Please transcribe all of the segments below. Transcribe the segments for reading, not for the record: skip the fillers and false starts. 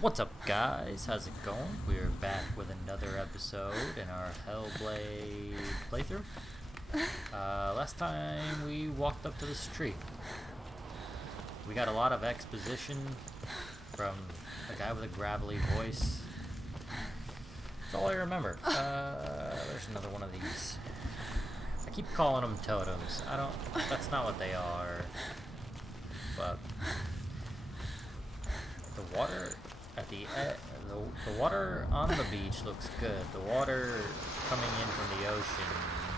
What's up, guys? How's it going? We're back with another episode in our Hellblade playthrough. Last time we walked up to this tree. We got a lot of exposition from a guy with a gravelly voice. That's all I remember. There's another one of these. I keep calling them totems. That's not what they are. But the water at the water on the beach looks good. The water coming in from the ocean,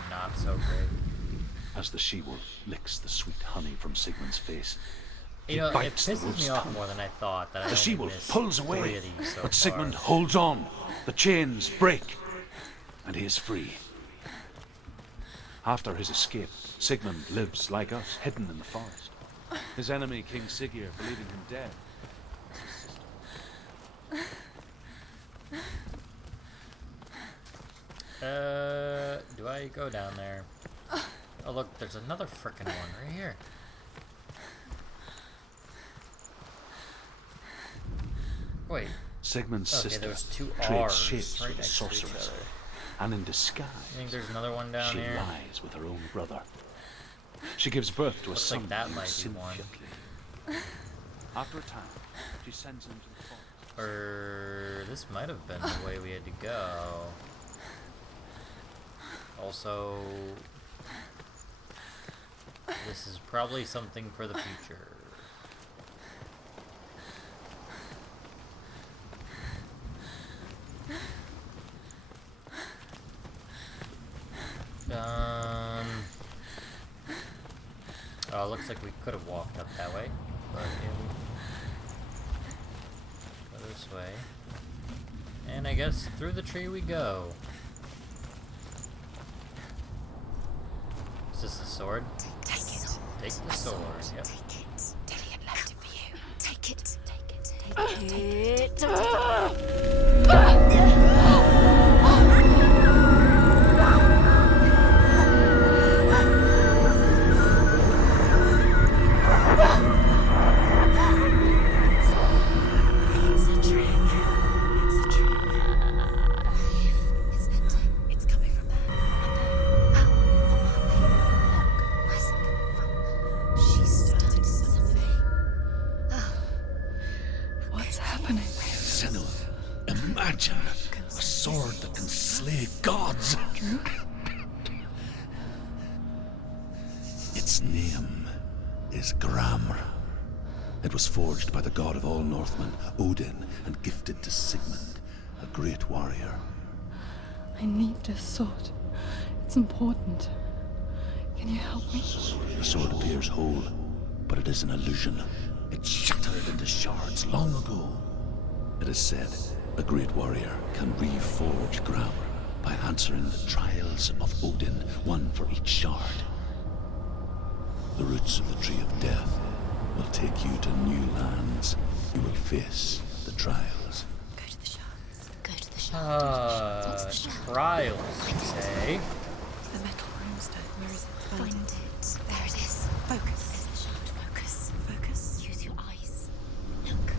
not so great. As the she-wolf licks the sweet honey from Sigmund's face, You know, it pisses me off more than I thought. That the she-wolf pulls away, so but Sigmund holds on. The chains break, and he is free. After his escape, Sigmund lives like us, hidden in the forest. His enemy, King Siggeir, believing him dead. Do I go down there? Oh look, there's another frickin' one right here. Wait. Sigmund's sister there's two trades R's shapes right with the next to each sorceress, other. and in disguise, I think there's another one down she here. lies with her own brother. She gives birth to a Looks son like that named might be one. Sinfiotli. After a time, she sends him to the forest. Or this might have been the way we had to go. Also, this is probably something for the future. Oh, looks like we could have walked up that way, but yeah, we go this way. And I guess through the tree we go. Is this the sword? Take it. Take the sword, yep. Take it. Dillion left it for you. Take it. Take it. Take it. Imagine a sword that can slay gods. Its name is Gramr. It was forged by the god of all Northmen, Odin, and gifted to Sigmund, a great warrior. I need this sword. It's important. Can you help me? The sword appears whole, but it is an illusion. It shattered into shards long ago. It is said a great warrior can reforge Gramr by answering the trials of Odin, one for each shard. The roots of the Tree of Death will take you to new lands. You will face the trials. Go to the shards. Go to the shards. What's the shard? Trials, you say? It's the metal runestone. Where is it? Find it. There it is. Focus. There's the shard. Focus. Focus. Use your eyes. Look.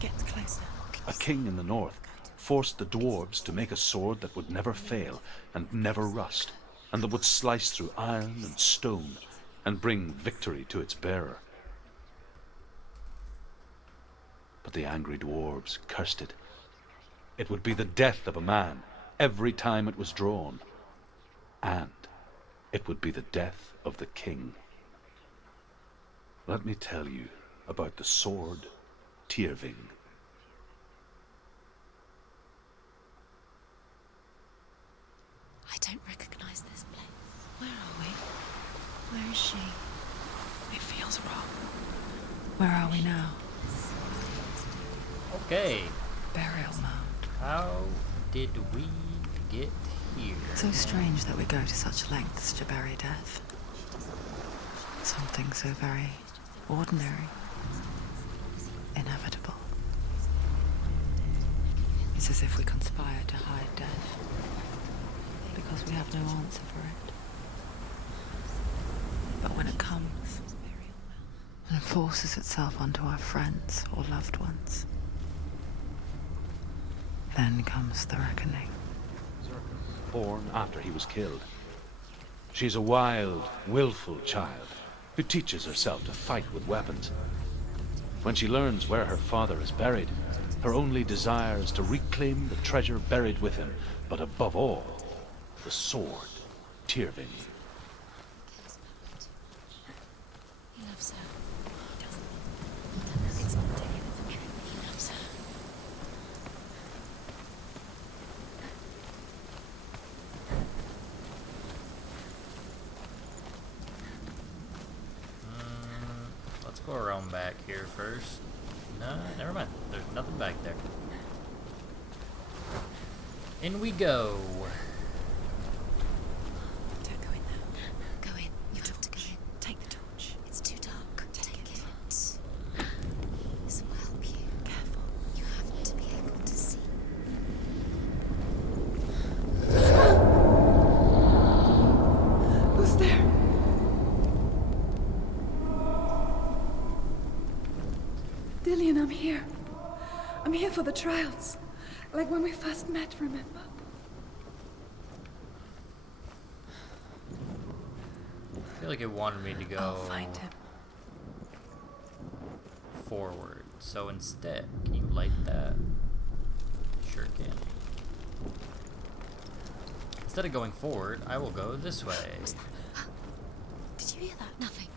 Get closer. A king in the north forced the dwarves to make a sword that would never fail and never rust, and that would slice through iron and stone and bring victory to its bearer. But the angry dwarves cursed it. It would be the death of a man every time it was drawn, and it would be the death of the king. Let me tell you about the sword Tyrving. I don't recognize this place. Where are we? Where is she? It feels wrong. Where are we now? Okay. Burial mound. How did we get here? So strange that we go to such lengths to bury death. Something so very ordinary. Inevitable. It's as if we conspire to hide death. Because we have no answer for it. But when it comes and forces itself onto our friends or loved ones, Then comes the reckoning. Born after he was killed. She's a wild, willful child who teaches herself to fight with weapons. When she learns where her father is buried, her only desire is to reclaim the treasure buried with him, but above all, the sword, Tyrving. He loves her. He doesn't. It's not Dillian. He loves her. Let's go around back here first. No, never mind. There's nothing back there. In we go. Don't go in there. Go in. You have to go in. Take the torch. It's too dark. Take it. This will help you. Careful. You have to be able to see. Who's there? Dillian, I'm here. I'm here for the trials. Like when we first met, remember? I feel like it wanted me to go I'll find him. forward. So instead, can you light that? Sure can. Instead of going forward, I will go this way. Did you hear that? Nothing.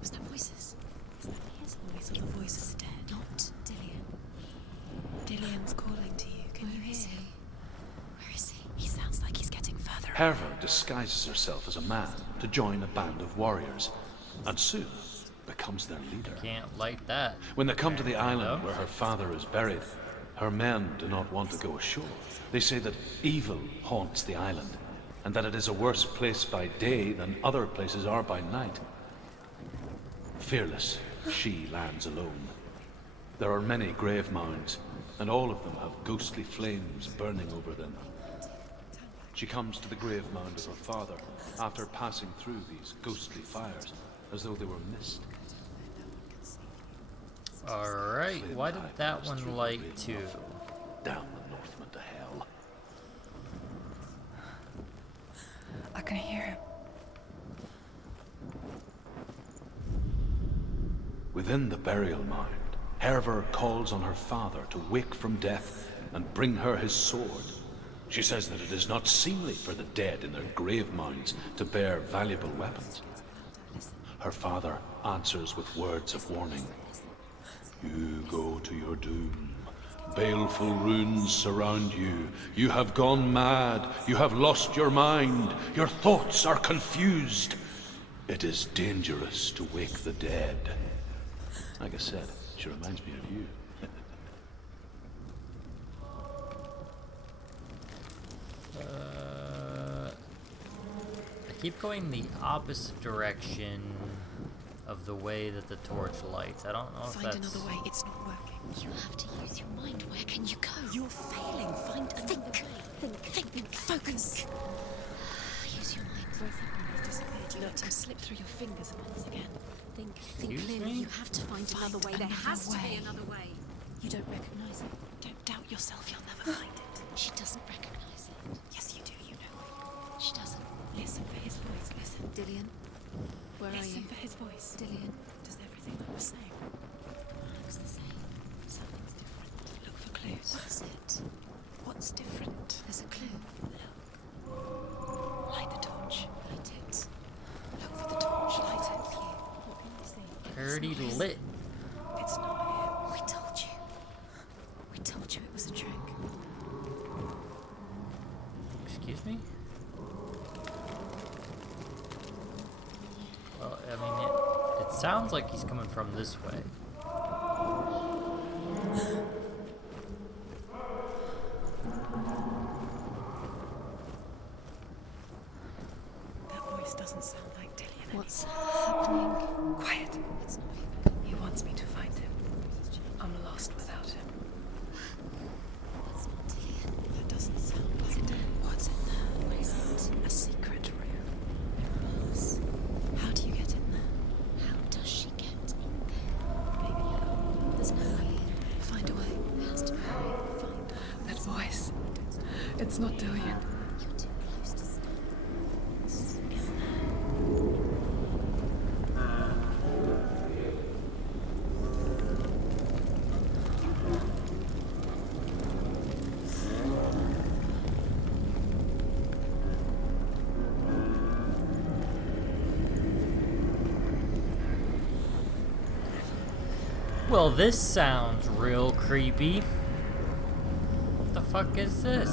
Was that voices? Is that his voice or the voice of the dead? Not Dillian. Dillian's calling to you. Can you hear him? Where is he? He sounds like he's getting further. Herva disguises herself as a man to join a band of warriors, and soon becomes their leader. Can't light that. When they come to the island No? where her father is buried, her men do not want to go ashore. They say that evil haunts the island, and that it is a worse place by day than other places are by night. Fearless, she lands alone. There are many grave mounds, and all of them have ghostly flames burning over them. She comes to the grave mound of her father after passing through these ghostly fires, as though they were mist. Alright, why did that one light too? Down the Northman to hell. I can hear him. Within the burial mound, Herver calls on her father to wake from death and bring her his sword. She says that it is not seemly for the dead in their grave mounds to bear valuable weapons. Her father answers with words of warning. You go to your doom. Baleful runes surround you. You have gone mad. You have lost your mind. Your thoughts are confused. It is dangerous to wake the dead. Like I said, she reminds me of you. I keep going the opposite direction of the way that the torch lights. I don't know if Find that's... another way. It's not working. You have to use your mind. Where can you go? You're failing. Find another way. Think. Focus. Use your mind. You let him slip through your fingers once again. Think Excuse clearly. me? You have to find another way. There has to be another way. You don't recognize it. Don't doubt yourself. You'll never find it. She doesn't recognize it. Yes, you do. You know it. She doesn't. Listen for his voice. Listen. Dillian, where are you? Listen for his voice. Dillian, does everything look the same? Looks the same. Something's different. Look for clues. What is it? What's different? There's a clue. Look. Light the torch. Light it. Look for the torch. Light it. What can you see? Already It's not him. lit. It's not him. We told you. We told you it was a trick. Excuse me? Well, I mean, it sounds like he's coming from this way. That voice doesn't sound like Dillian. What's happening? Quiet. It's not him. He wants me to find him. I'm lost without him. It's not Dillian. That doesn't sound like Dillian. What's in there? What is it? A secret room. Yes. How do you get in there? How does she get in there? Maybe you There's no way. find a way. There has to be a way. Find. Let's It's not Dillian. You're too close to stay. Well, this sounds real creepy. What the fuck is this?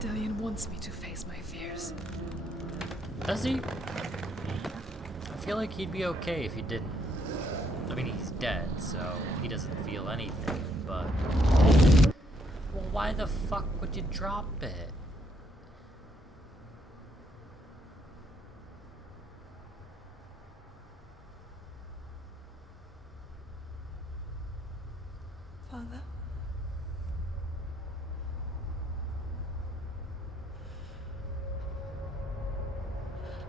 Dillian wants me to face my fears. Does he? I feel like he'd be okay if he didn't. I mean, he's dead, so he doesn't feel anything, but... Well, why the fuck would you drop it? Father?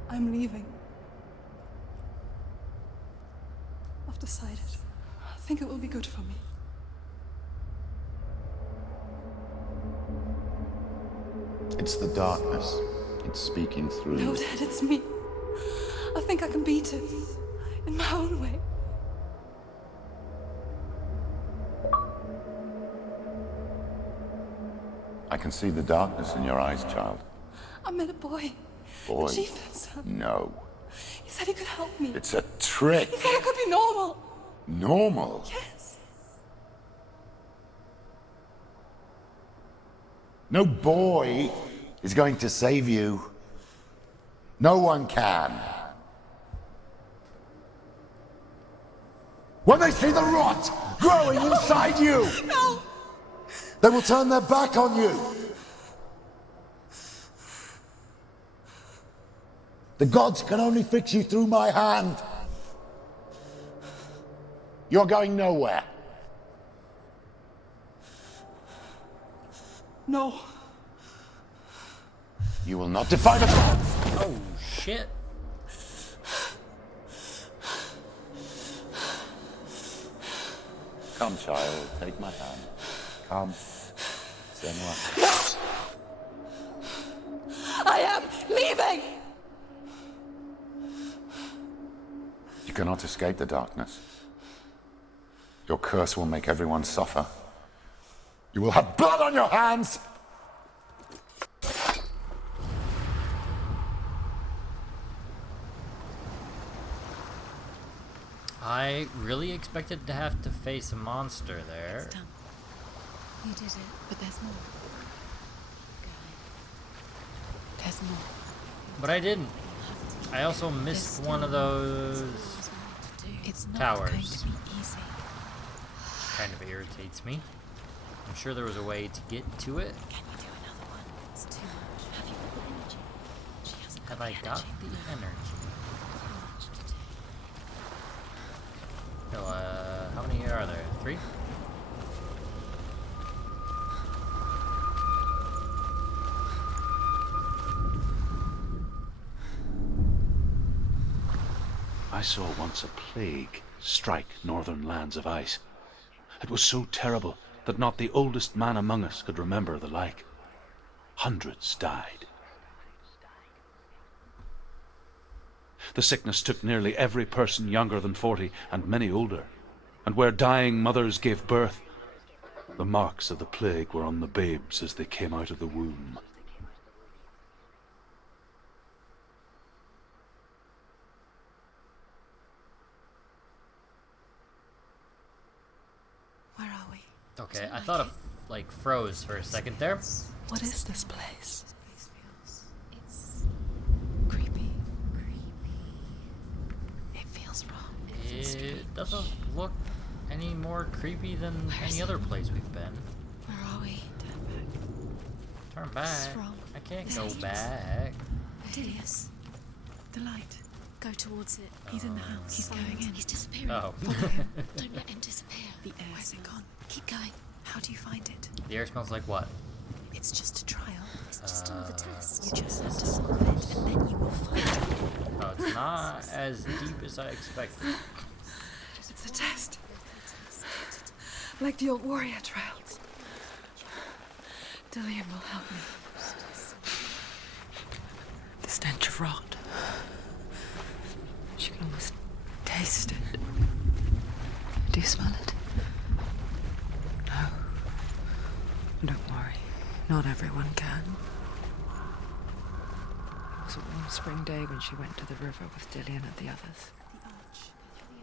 I'm leaving. I've decided. I think it will be good for me. It's the darkness. It's speaking through No, you. Dad, it's me. I think I can beat it. In my own way. I can see the darkness in your eyes, child. I met a boy. Boy. The chieftain's son. No. He said he could help me. It's a trick. He said I could be normal. Normal. Yes. No boy is going to save you. No one can. When they see the rot growing inside you, No! they will turn their back on you. The gods can only fix you through my hand. You're going nowhere. No. You will not defy the gods. Oh, shit. Come, child, take my hand. Come. Senua. I am leaving! You cannot escape the darkness. Your curse will make everyone suffer. You will have blood on your hands! I really expected to have to face a monster there. It's done. You did it, but there's more. There's more. But I didn't. I also missed one of those It's not towers. going to be easy. Kind of irritates me. I'm sure there was a way to get to it. Can you do another one? It's too much. Have you got the energy? She hasn't Have got I the got energy. the energy? Too much to do. No, how many are there? 3? I saw once a plague strike northern lands of ice. It was so terrible that not the oldest man among us could remember the like. Hundreds died. The sickness took nearly every person younger than 40 and many older. And where dying mothers gave birth, the marks of the plague were on the babes as they came out of the womb. Where are we? Okay, I thought it like froze for a second there. What is this place? This place feels... It's... creepy. It feels wrong. It doesn't look any more creepy than Where is any it? other place we've been. Where are we? Turn This is back. wrong. I can't This go is- back. Dilius, The light. go towards it. He's in the house. He's going in. He's disappearing. Oh. Follow him. Don't let him disappear. The air Where's it smells- gone? Keep going. How do you find it? The air smells like what? It's just a trial. It's just another test. You just have to solve it, and then you will find it. Oh, it's not as deep as I expected. It's a test. Like the old warrior trials. Dillian will help me. The stench of rot. She can almost taste it. Do you smell it? No. Don't worry. Not everyone can. It was a warm spring day when she went to the river with Dillian and the others.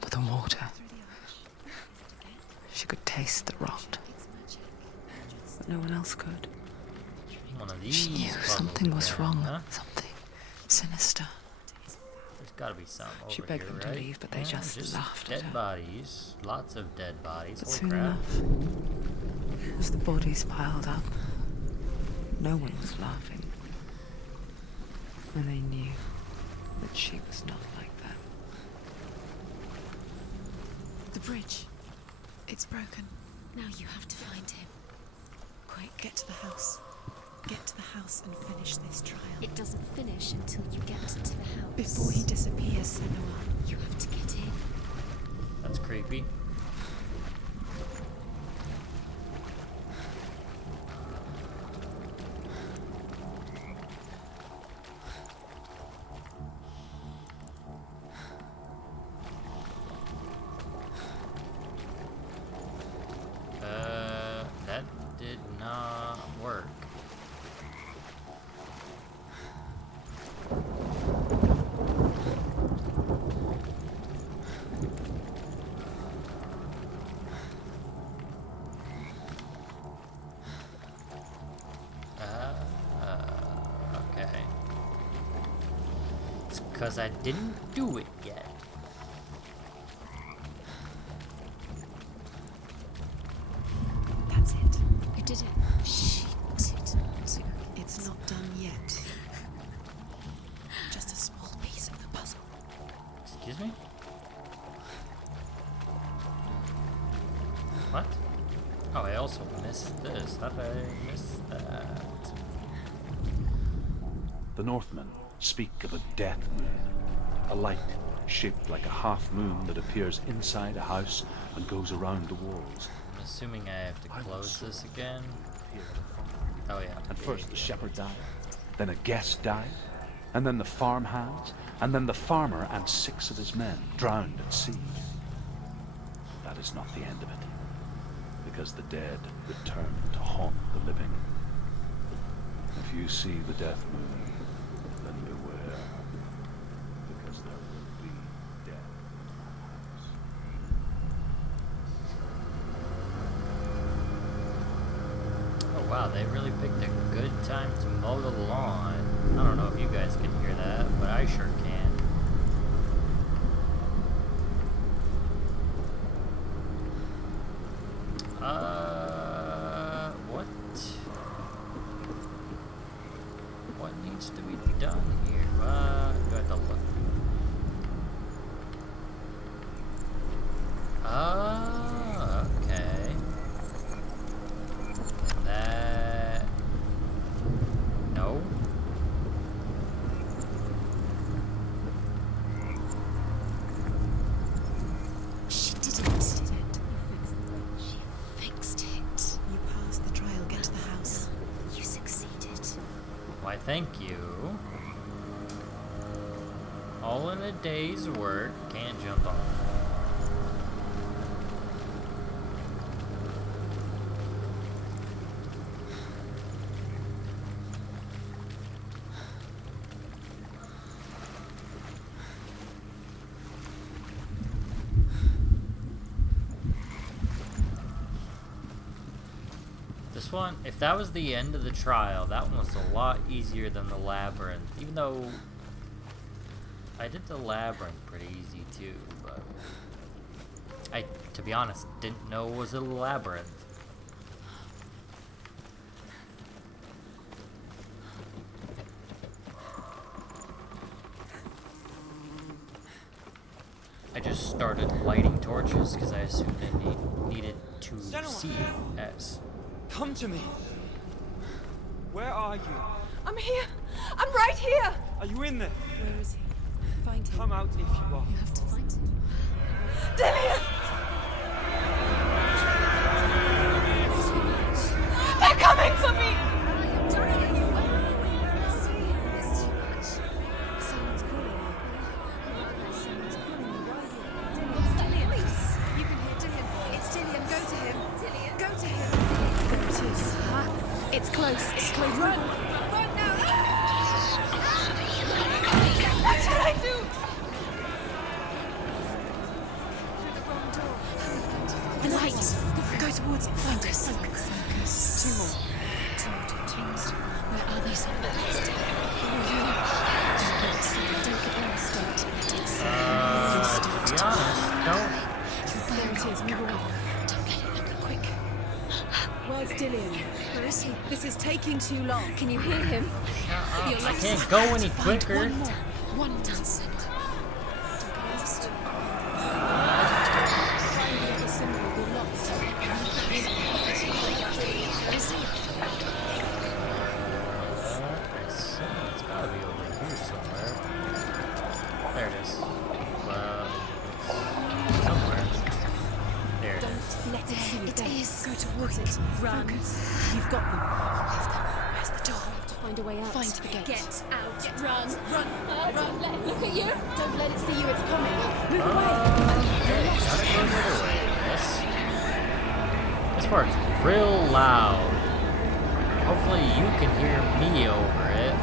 But the water. She could taste the rot. But no one else could. One of these. She knew puzzles something was again, wrong. huh? Something sinister. There's gotta be some over She begged here, them to right? leave, but they just laughed at dead her. bodies. Lots of dead bodies. But Holy soon crap. enough, as the bodies piled up, no one was laughing. And they knew that she was not like them. The bridge. It's broken. Now you have to find him. Quick, get to the house. Get to the house and finish this trial. It doesn't finish until you get to the house. Before he disappears, Senua, you have to get in. That's creepy. That did not work. Okay. It's 'cause I didn't do it yet. That's it. You did it. She didn't. It's not done yet. Just a small piece of the puzzle. Excuse me? What? Oh, I also missed this. How did I miss that? The Northmen speak of a death moon, a light shaped like a half moon that appears inside a house and goes around the walls. I'm assuming I have to close this again. Oh yeah. And first the shepherd died, then a guest died, and then the farmhands, and then the farmer and 6 of his men drowned at sea. That is not the end of it, because the dead return to haunt the living. If you see the death moon, then beware, because there will be death in the house. Oh wow, they really picked a good time to mow the lawn. I don't know if you guys can hear that, but I sure can. What? What needs to be done here? Do I have to look? Okay. That... No? She didn't. She fixed it. You passed the trial. Get to the house. You succeeded. Why, thank you. All in a day's work. Can't jump off. This one, if that was the end of the trial, that one was a lot easier than the labyrinth. Even though I did the labyrinth pretty easy too, but I, to be honest, didn't know it was a labyrinth. I just started lighting torches because I assumed I needed to see as. Come to me. Where are you? I'm here. I'm right here. Are you in there? Where is he? Find him. Come out if you are. You have to find him. Dillian! close. It's close. Run! Run now! What should I do? Through the wrong door. The light. Go towards it. Focus. Focus. Two more. Two more. Where are they? Don't get lost. To be honest, don't. There it is. Move away. Don't let it look quick. Where's Dillian? Where is he? This is taking too long. Can you hear him? I You're lost. can't go any Find quicker. One more second. Don't get lost. Find the other symbol. You're lost. Where is he? I assume it's gotta be over here somewhere. There it is. Well, it's somewhere. There it is. Let it see you. It There. is. Go towards it. Run. Focus. You've got them. Where's the door? You have to find a way out. Find the gate. Get out. Run. Run. Let it look at you. Don't let it see you. It's coming. Move away. Okay, gotta go the other way, I guess. This part's real loud. Hopefully you can hear me over it.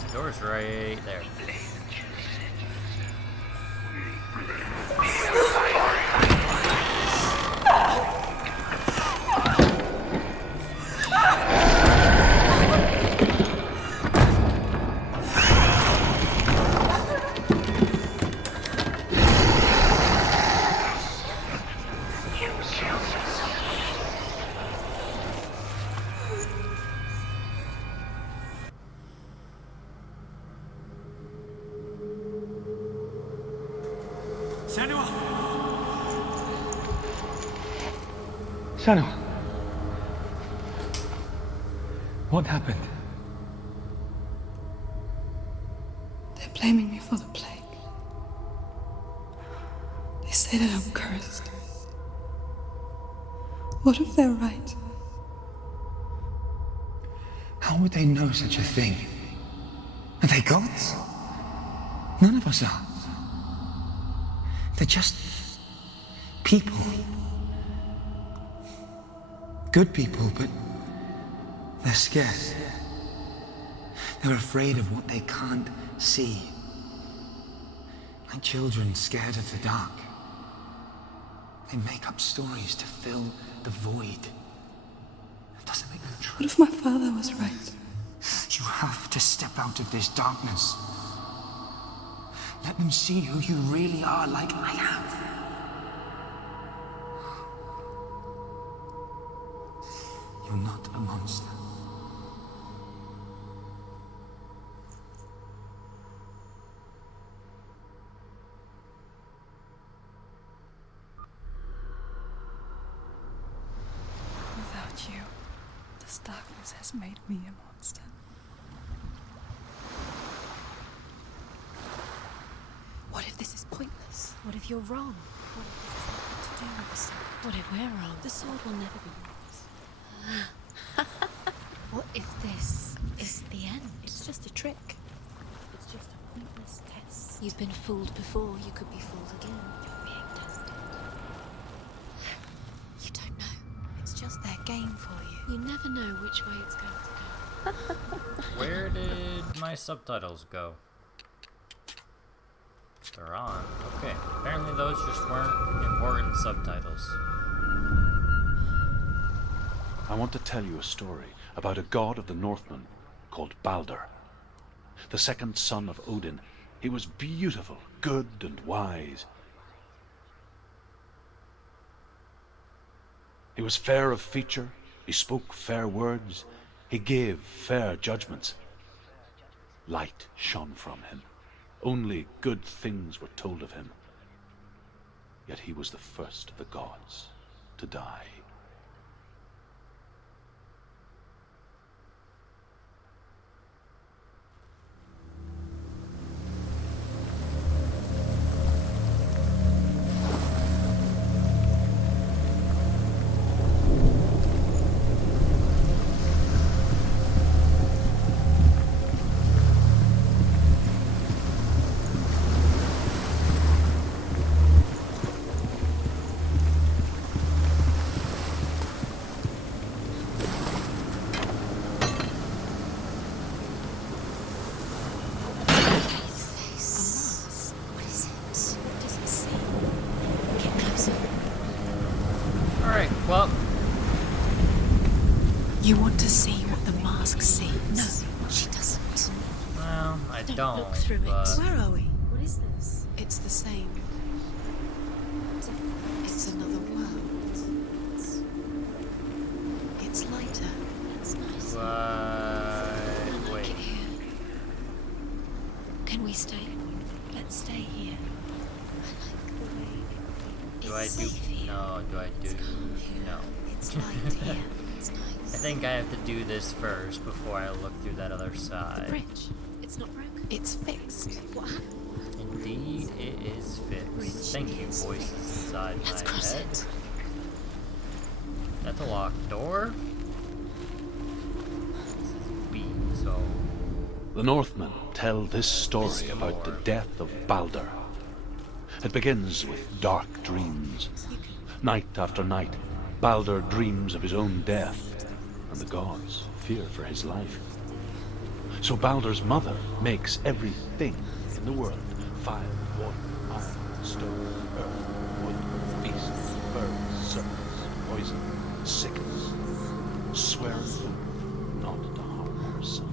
The door's right there. Samuel! What happened? They're blaming me for the plague. They say that I'm cursed. What if they're right? How would they know such a thing? Are they gods? None of us are. They're just people. Good people, but they're scared. They're afraid of what they can't see. Like children scared of the dark. They make up stories to fill the void. That doesn't make them true. What if my father was right? You have to step out of this darkness. Let them see who you really are, like I have. You're not a monster. Without you, this darkness has made me a monster. What if this is pointless? What if you're wrong? What if this has nothing to do with the sword? What if we're wrong? The sword will never be yours. What if this is the end? It's just a trick. It's just a pointless test. You've been fooled before. You could be fooled again. You're being tested. You don't know. It's just their game for you. You never know which way it's going to go. Where did my subtitles go? They're on. Okay. Apparently those just weren't important subtitles. I want to tell you a story about a god of the Northmen called Balder. The second son of Odin. He was beautiful, good, and wise. He was fair of feature, he spoke fair words, he gave fair judgments. Light shone from him. Only good things were told of him. Yet he was the first of the gods to die. I Don't don't, look through but it. Where are we? What is this? It's the same. It's another world. It's lighter. It's nice. what? I like Wait. it here. Can we stay? Let's stay here. Do I It's do? safe here. No. Do I do? No. It's light here. It's nice. I think I have to do this first before I look through that other The side. bridge. It's not broken. It's fixed. What happened? Indeed, it is fixed. Bridge Thank you, is voices fixed. inside Let's my cross head. it. That's a locked door. B, so The Northmen tell this story about the death of Balder. It begins with dark dreams. Night after night, Balder dreams of his own death, and the gods fear for his life. So Balder's mother makes everything in the world: fire, water, iron, stone, earth, wood, beasts, birds, serpents, poison, sickness, swears not to harm her son.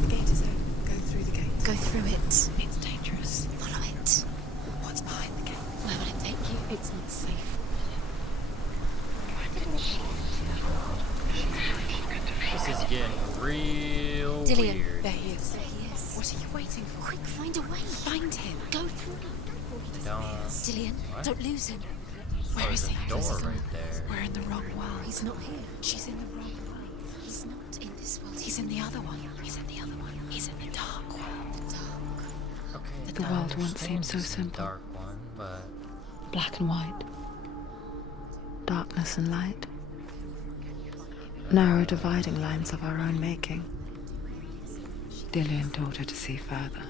The gate is open. Go through the gate. Go through it. It's dangerous. Follow it. What's behind the gate? Where will it take you? It's not safe. this is getting real Dillian, weird. There he is. There he is. What are you waiting for? Quick, find a way. Find him. Go through. Don't. Dillian, What? don't lose him. Where There's is he? a door right there. We're in the wrong world. He's not here. She's in the wrong world. He's not in this world. He's in the other one. He's in the other one. He's in the dark world. Dark. Okay. The I world once understand seemed so it's the simple. Dark one, but Black and white. Darkness and light. Narrow dividing lines of our own making. Dillian taught her to see further.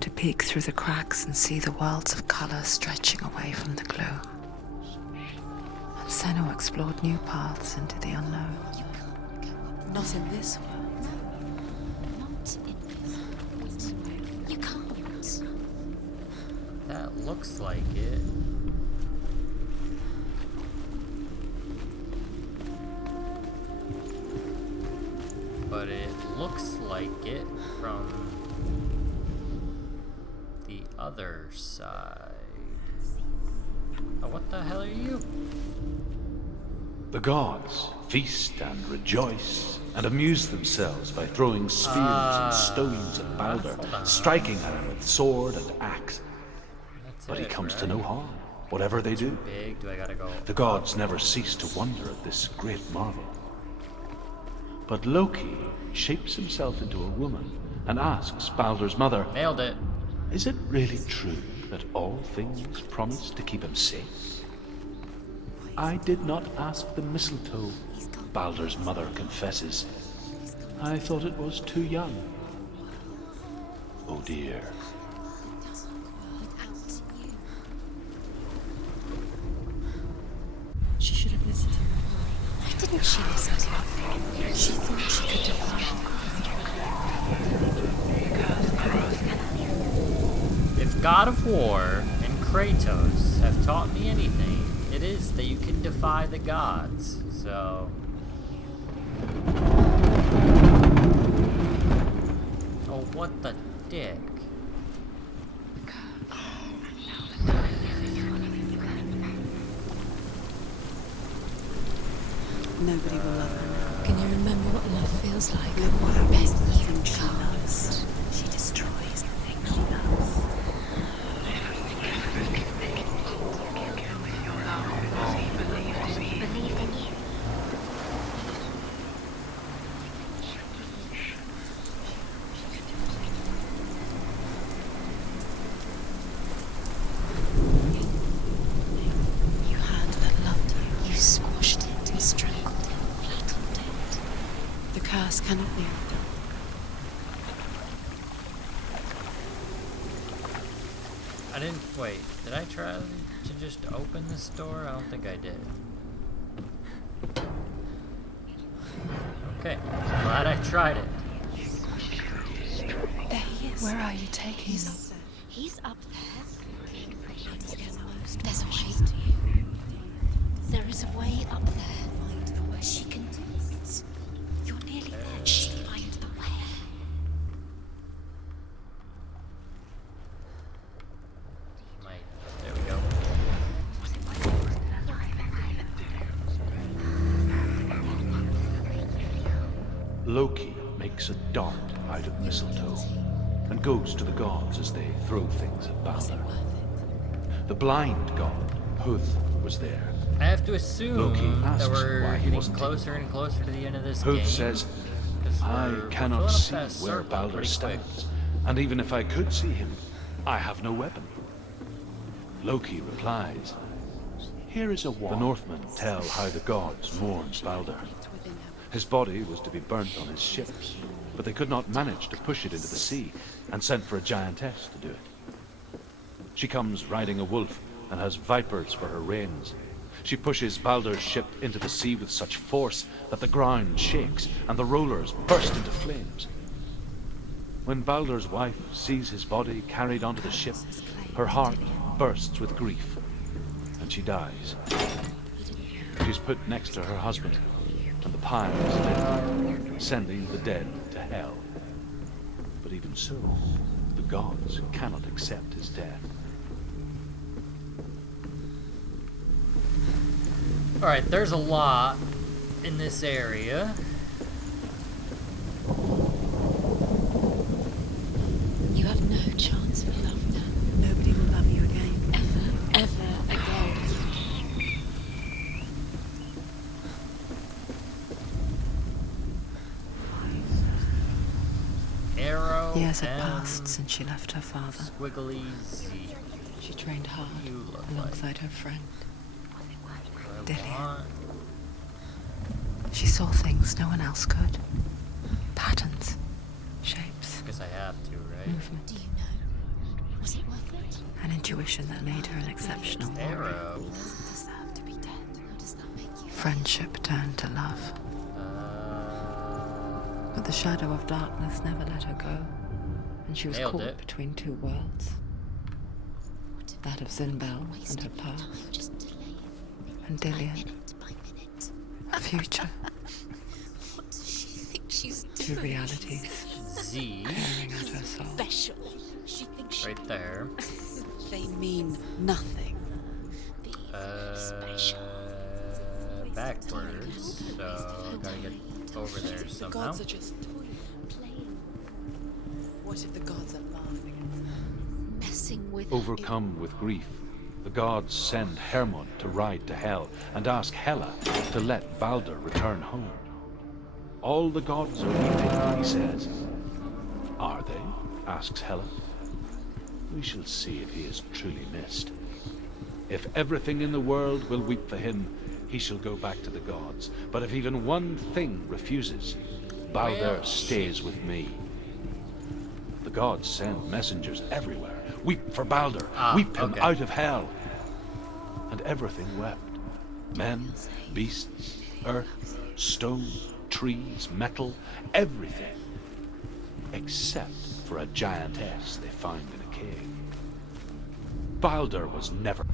To peek through the cracks and see the worlds of colour stretching away from the gloom. And Senna explored new paths into the unknown. Not in this world. Not in this world. You can't. that looks like it. But it looks like it from the other side. Oh, what the hell are you? The gods feast and rejoice and amuse themselves by throwing spears and stones at Balder, striking at him with sword and axe. That's But he it, comes to right? no harm, whatever they do. Big, do I gotta go? The gods never cease to wonder at this great marvel. But Loki shapes himself into a woman and asks Balder's mother, Nailed it. "Is it really true that all things promise to keep him safe?" "I did not ask the mistletoe," Balder's mother confesses. "I thought it was too young." Oh dear. She should have listened to him. Why didn't she listen to him? She thought she could defy him. If God of War and Kratos have taught me anything, it is that you can defy the gods. So. Oh, what the dick? Nobody will love her now. Can you remember what love feels like? Look what happens to the You thing she can't. loves. She destroys the thing she loves. You had that loved you. You squashed it and strangled it, flattened it. The curse cannot be undone. I didn't. Wait, did I try to just open this door? I don't think I did. Okay, glad I tried it. There he is. Where are you taking me? He's up there. There's a way. There is a way up there. She can do it. You're nearly there. Just find the way. There we go. Loki makes a dart out of mistletoe and goes to the gods as they throw things at Balder. The blind god, Huth, was there. I have to assume Loki that asks we're why he getting wasn't closer and closer to the end of this Huth game. says, 'Cause I we're cannot filling up see that where circle Balder pretty quick. stands, and even if I could see him, I have no weapon. Loki replies, here is a wand. The Northmen tell how the gods mourned Balder. His body was to be burnt on his ship, but they could not manage to push it into the sea, and sent for a giantess to do it. She comes riding a wolf and has vipers for her reins. She pushes Balder's ship into the sea with such force that the ground shakes and the rollers burst into flames. When Balder's wife sees his body carried onto the ship, her heart bursts with grief, and she dies. She's put next to her husband, and the pyre is lit, sending the dead to hell. But even so, the gods cannot accept his death. Alright, there's a lot in this area. You have no chance for love now. Nobody will love you again. Ever again. Arrow Years had and passed since she left her father. Squiggly Z. She trained hard You look alongside her friend. Dillian. Want. She saw things no one else could. Patterns, shapes, Guess I have to, right? movement, Do you know? Was it worth it? an intuition that made her an exceptional warrior. Arrow. He doesn't deserve to be dead. How does that make you? Friendship turned to love, but the shadow of darkness never let her go, and she was Nailed caught it. between two worlds. What if That of Zinbel and wasting her your time, past, just delay it and by Dillian, minute by minute? the future, What does she think she's two doing? realities Z. tearing at her soul. Special. She thinks she Right there. They mean nothing. be special. Backwards. So, gotta get over there The somehow. gods are just. What if the gods are laughing at Messing with Overcome with grief, the gods send Hermod to ride to Hell and ask Hela to let Balder return home. All the gods are weeping, he says. Are they? Asks Hela. We shall see if he is truly missed. If everything in the world will weep for him, he shall go back to the gods. But if even one thing refuses, Balder stays with me. The gods send messengers everywhere. Weep for Balder. Weep him okay. out of hell. And everything wept. Men, beasts, earth, stone, trees, metal, everything. Except for a giantess they find in a cave. Balder was never...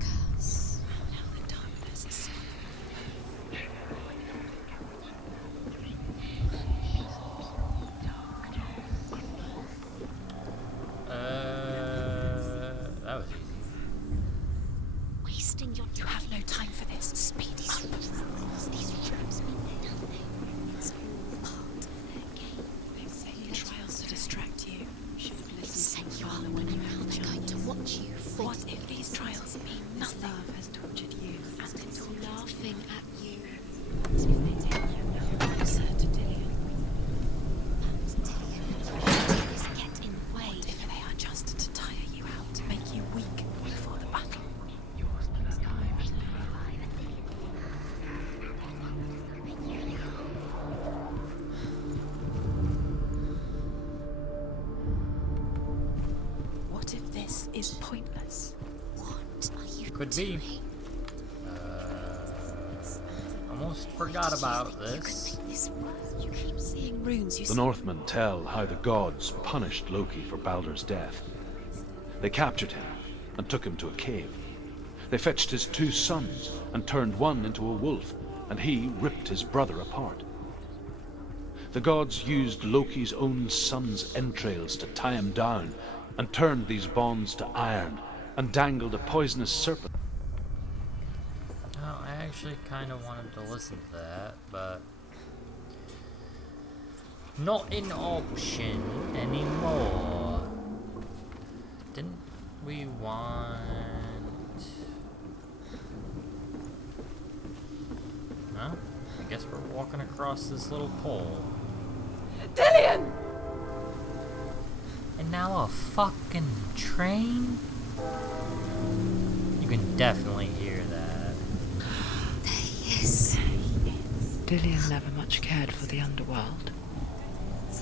Curse. Now the darkness is so That was easy. wasting your time. You have no time for this. Speed up. These traps mean nothing. It's all part of their game. They've set your trials to distract you. Should have They listened set to you your up father when when you now were they're young. going to watch you fight. What if these trials What if this is pointless? What are you Could be. doing? Almost forgot about this. This work. You keep seeing runes. You The Northmen tell how the gods punished Loki for Baldur's death. They captured him and took him to a cave. They fetched his 2 sons and turned one into a wolf, and he ripped his brother apart. The gods used Loki's own son's entrails to tie him down and turned these bonds to iron and dangled a poisonous serpent. Oh, I actually kind of wanted to listen to that, but not an option anymore. Didn't we want... Huh? I guess we're walking across this little pole. Dillian! And now a fucking train? You can definitely hear that. There he is. Dillian never much cared for the underworld.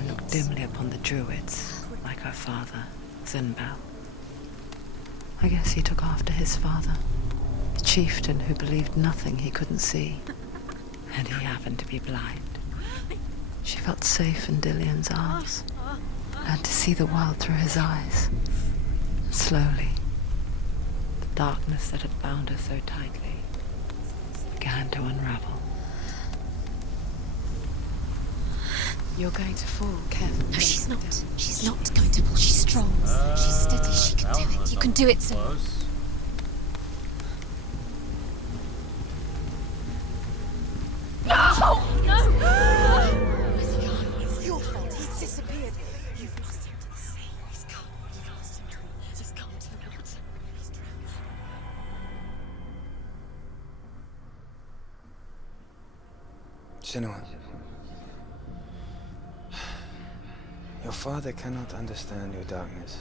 He looked dimly upon the druids, like her father, Zinbel. I guess he took after his father, the chieftain who believed nothing he couldn't see. And he happened to be blind. She felt safe in Dillian's arms, learned to see the world through his eyes. And slowly, the darkness that had bound her so tightly began to unravel. You're going to fall, careful. No, she's not. She's not going to fall. She's strong. She's steady. She can do it. You can do it, Sin. Close. It's your fault. He's disappeared. You've lost him to the sea. He's gone. You've lost him to it. He's gone to the water. He's drowned. Senua, your father cannot understand your darkness.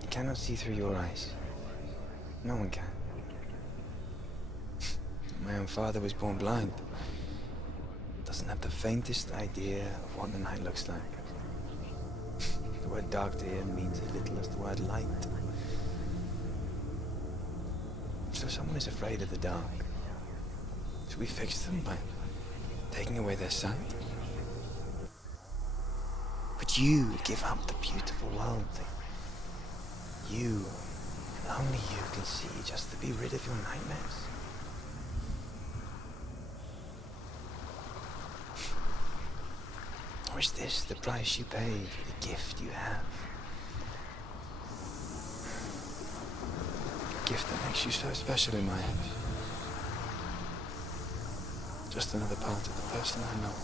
He cannot see through your eyes. No one can. My own father was born blind. Doesn't have the faintest idea of what the night looks like. The word dark to him means as little as the word light. So someone is afraid of the dark. Should we fix them by taking away their sight? Would you give up the beautiful world that you, and only you, can see just to be rid of your nightmares? Or is this the price you pay for the gift you have? A gift that makes you so special in my eyes. Just another part of the person I know.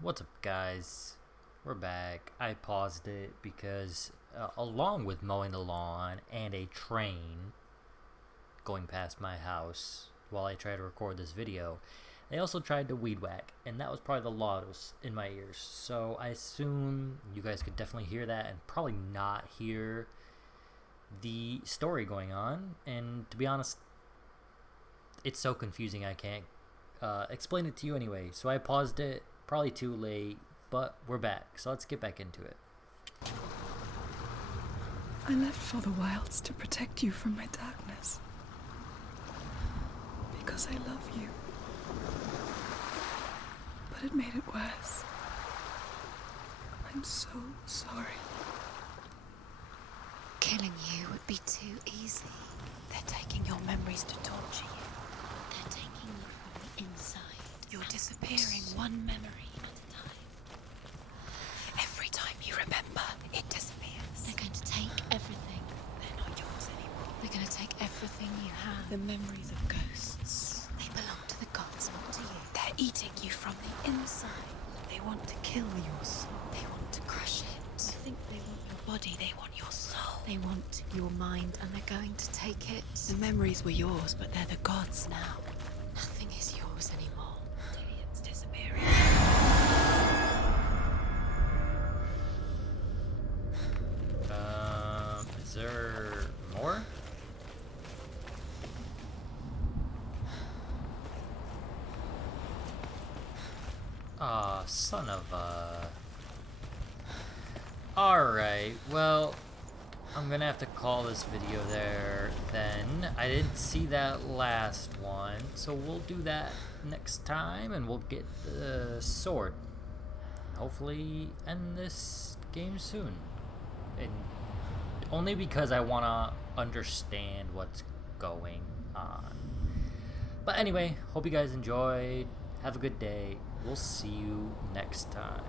What's up, guys? We're back. I paused it because along with mowing the lawn and a train going past my house while I tried to record this video, they also tried to weed whack, and that was probably the loudest in my ears. So I assume you guys could definitely hear that and probably not hear the story going on. And to be honest, it's so confusing I can't explain it to you anyway. So I paused it, probably too late, but we're back. So let's get back into it. I left for the wilds to protect you from my darkness. Because I love you. But it made it worse. I'm so sorry. Killing you would be too easy. They're taking your memories to torture you. They're taking you from the inside. You're disappearing one memory at a time. Every time you remember, it disappears. They're going to take everything. They're not yours anymore. They're going to take everything you have. The memories of ghosts. They belong to the gods, not to you. They're eating you from the inside. They want to kill your soul. They want to crush it. I think they want your body. They want your soul. They want your mind, and they're going to take it. The memories were yours, but they're the gods now. Nothing is yours anymore. Dillian's disappearing. Is there more? son of a... Alright, well, I'm gonna have to call this video there then. I didn't see that last one, so we'll do that next time, and we'll get the sword. Hopefully end this game soon. And only because I want to understand what's going on. But anyway, hope you guys enjoyed. Have a good day. We'll see you next time.